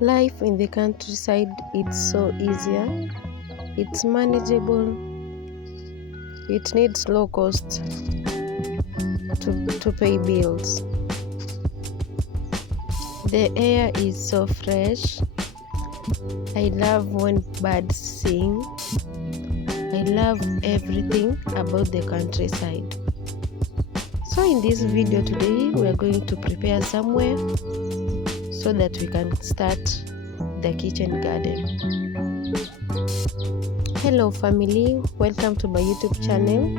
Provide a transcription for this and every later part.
Life in the countryside, it's so easier, it's manageable, it needs low cost to pay bills. The air is so fresh. I love when birds sing. I love everything about the countryside. So in this video today, we are going to prepare somewhere so that we can start the kitchen garden. Hello family, welcome to my YouTube channel,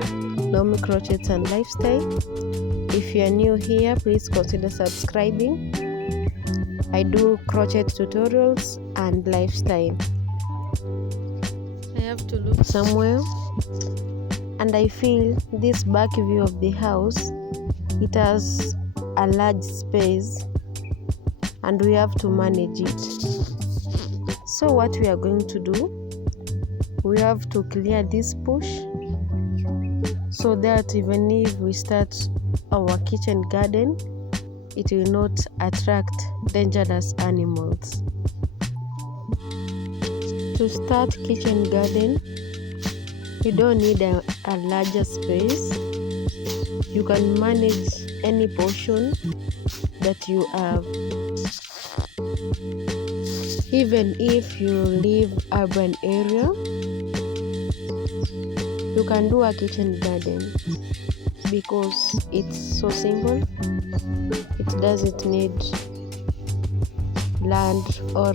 Naomy Crochets and Lifestyle. If you are new here, please consider subscribing. I do crochet tutorials and lifestyle. I have to look somewhere, and I feel this back view of the house, it has a large space and we have to manage it. So what we are going to do, we have to clear this bush so that even if we start our kitchen garden, it will not attract dangerous animals. To start kitchen garden, you don't need a larger space. You can manage any portion that you have. Even if you live urban area, you can do a kitchen garden because it's so simple. It doesn't need land or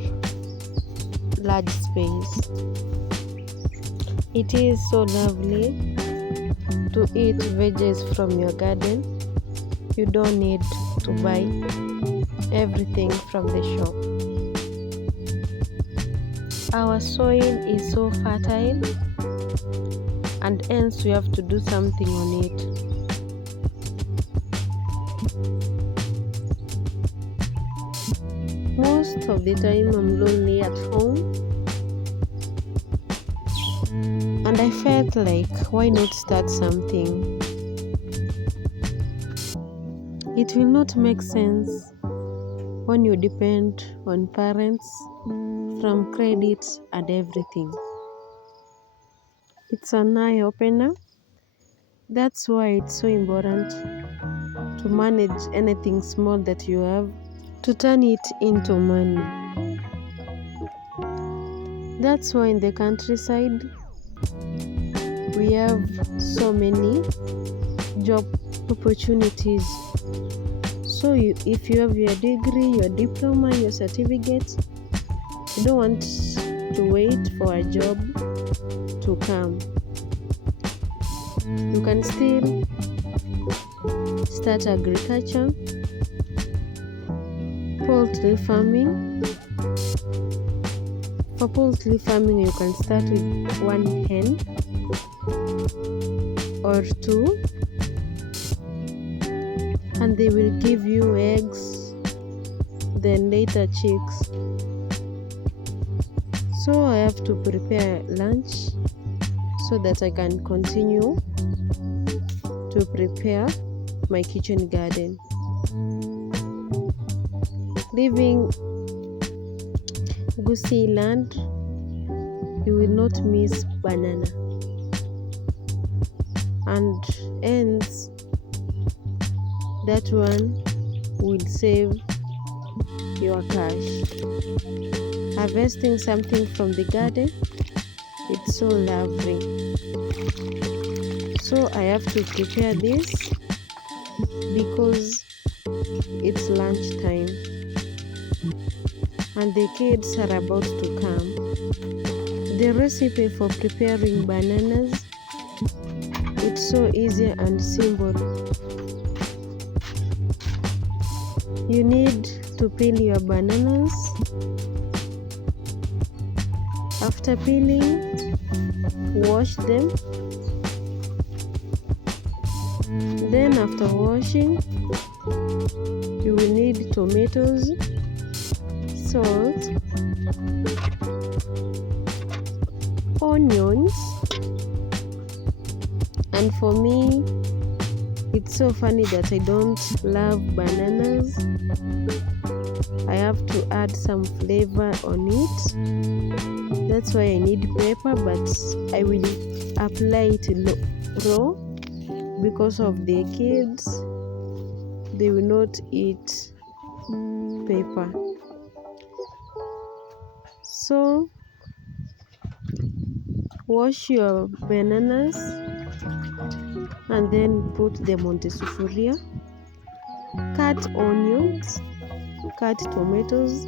large space. It is so lovely to eat veggies from your garden. You don't need to buy everything from the shop. Our soil is so fertile, and hence we have to do something on it. Most of the time I'm lonely at home, and I felt like, why not start something? It will not make sense when you depend on parents from credit and everything. It's an eye-opener. That's why it's so important to manage anything small that you have, to turn it into money. That's why in the countryside we have so many job opportunities. So if you have your degree, your diploma, your certificate, you don't want to wait for a job to come. You can still start agriculture, poultry farming. For poultry farming, you can start with one hen or two, and they will give you eggs, then later chicks. So I have to prepare lunch so that I can continue to prepare my kitchen garden. Living Gusii land, you will not miss banana, and hence that one will save your cash. Harvesting something from the garden, it's so lovely. So I have to prepare this because it's lunchtime and the kids are about to come. The recipe for preparing bananas, it's so easy and simple. You need to peel your bananas. After peeling, wash them. Then after washing, you will need tomatoes, salt, onions, and for me, It's so funny that I don't love bananas. I have to add some flavor on it. That's why I need pepper, but I will apply it raw because of the kids. They will not eat pepper. So wash your bananas and then put them on the sufuria. Cut onions, cut tomatoes,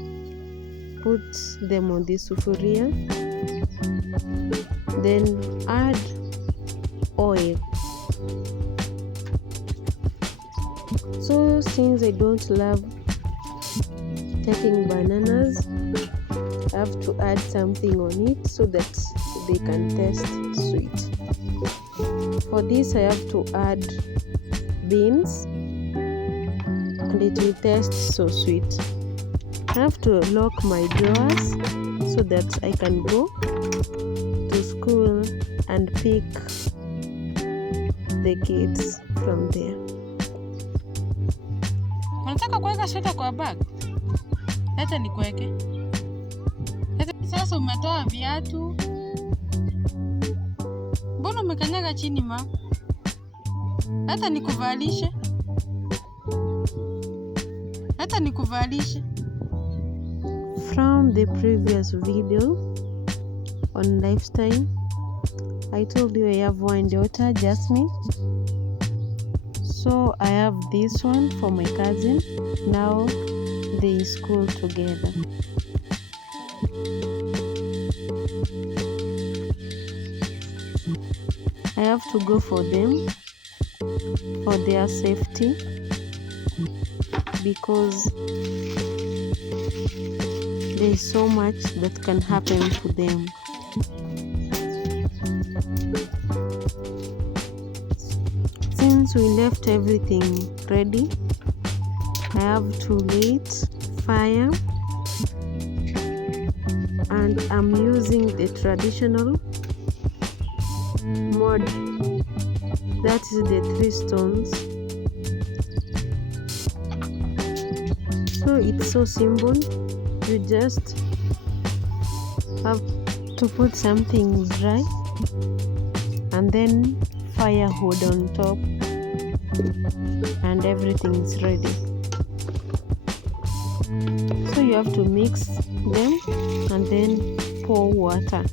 put them on the sufuria. Then add oil. So since I don't love taking bananas, I have to add something on it so that they can taste sweet. For this I have to add beans and it will taste so sweet. I have to lock my drawers so that I can go to school and pick the kids from there. Unataka kuweka sweta kwa bag? Leta nikuweke. Sasa umetoa viatu. Mbona umekanyaga chini ma? Leta nikuvalishe. Leta nikuvalishe. From the previous video on lifestyle, I told you I have one daughter, Jasmine. So I have this one for my cousin. Now they school together. I have to go for them for their safety because there is so much that can happen to them. Since we left everything ready, I have to light fire and I'm using the traditional mode, that is the 3 stones. So it's so simple, you just have to put something dry and then firewood on top and everything is ready. So you have to mix them and then pour water.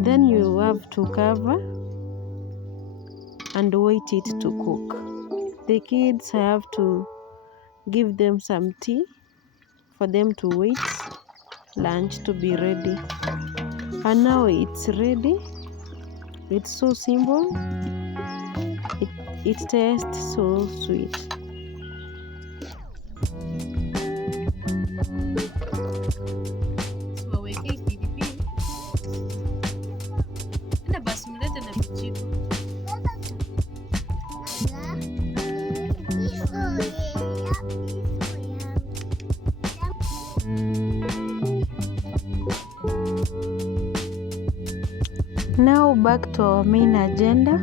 Then you have to cover and wait it to cook. The kids, I have to give them some tea for them to wait lunch to be ready. And now it's ready. It's so simple. It tastes so sweet. Now back to our main agenda.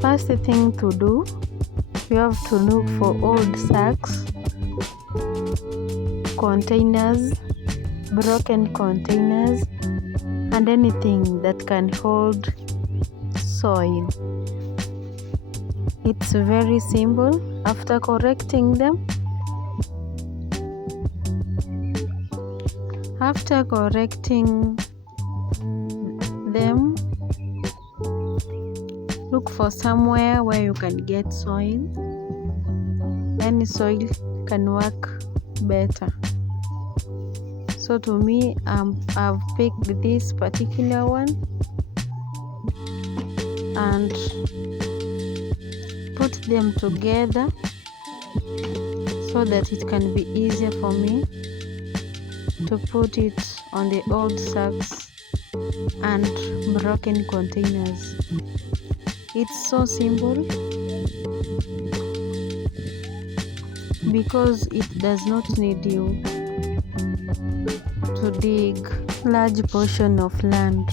First thing to do, we have to look for old sacks, containers, broken containers, and anything that can hold soil. It's very simple. After correcting them, look for somewhere where you can get soil. Any soil can work better. So to me, I've picked this particular one and put them together so that it can be easier for me to put it on the old sacks and broken containers. It's so simple because it does not need you to dig large portion of land.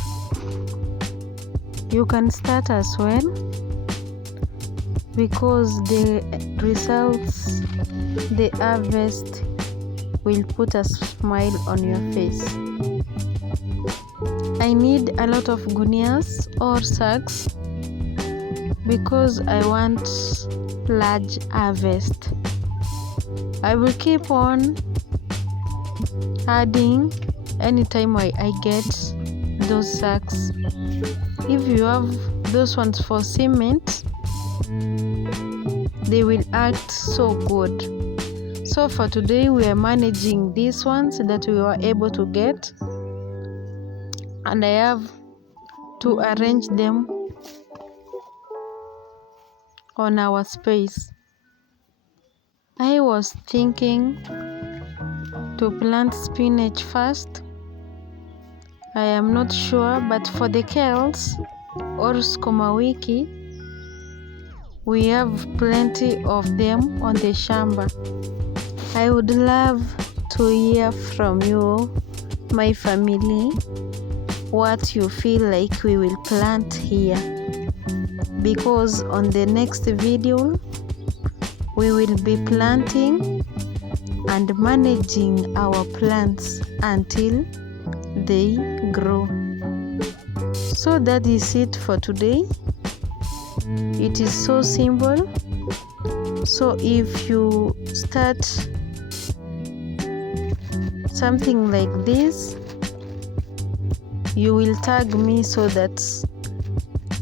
You can start as well because the results, the harvest will put a smile on your face. I need a lot of gunias or sacks because I want large harvest. I will keep on adding anytime I get those sacks. If you have those ones for cement, they will act so good. So for today we are managing these ones that we were able to get, and I have to arrange them on our space. I was thinking to plant spinach first. I am not sure, but for the kales or sukuma wiki, we have plenty of them on the shamba. I would love to hear from you, my family, what you feel like we will plant here, because on the next video we will be planting and managing our plants until they grow. So that is it for today. It is so simple. So if you start something like this, you will tag me so that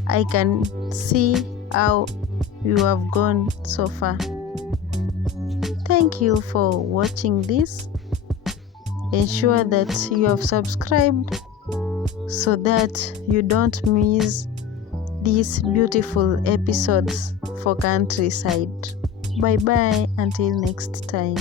I can see how you have gone so far. Thank you for watching this. Ensure that you have subscribed so that you don't miss these beautiful episodes for countryside. Bye bye until next time.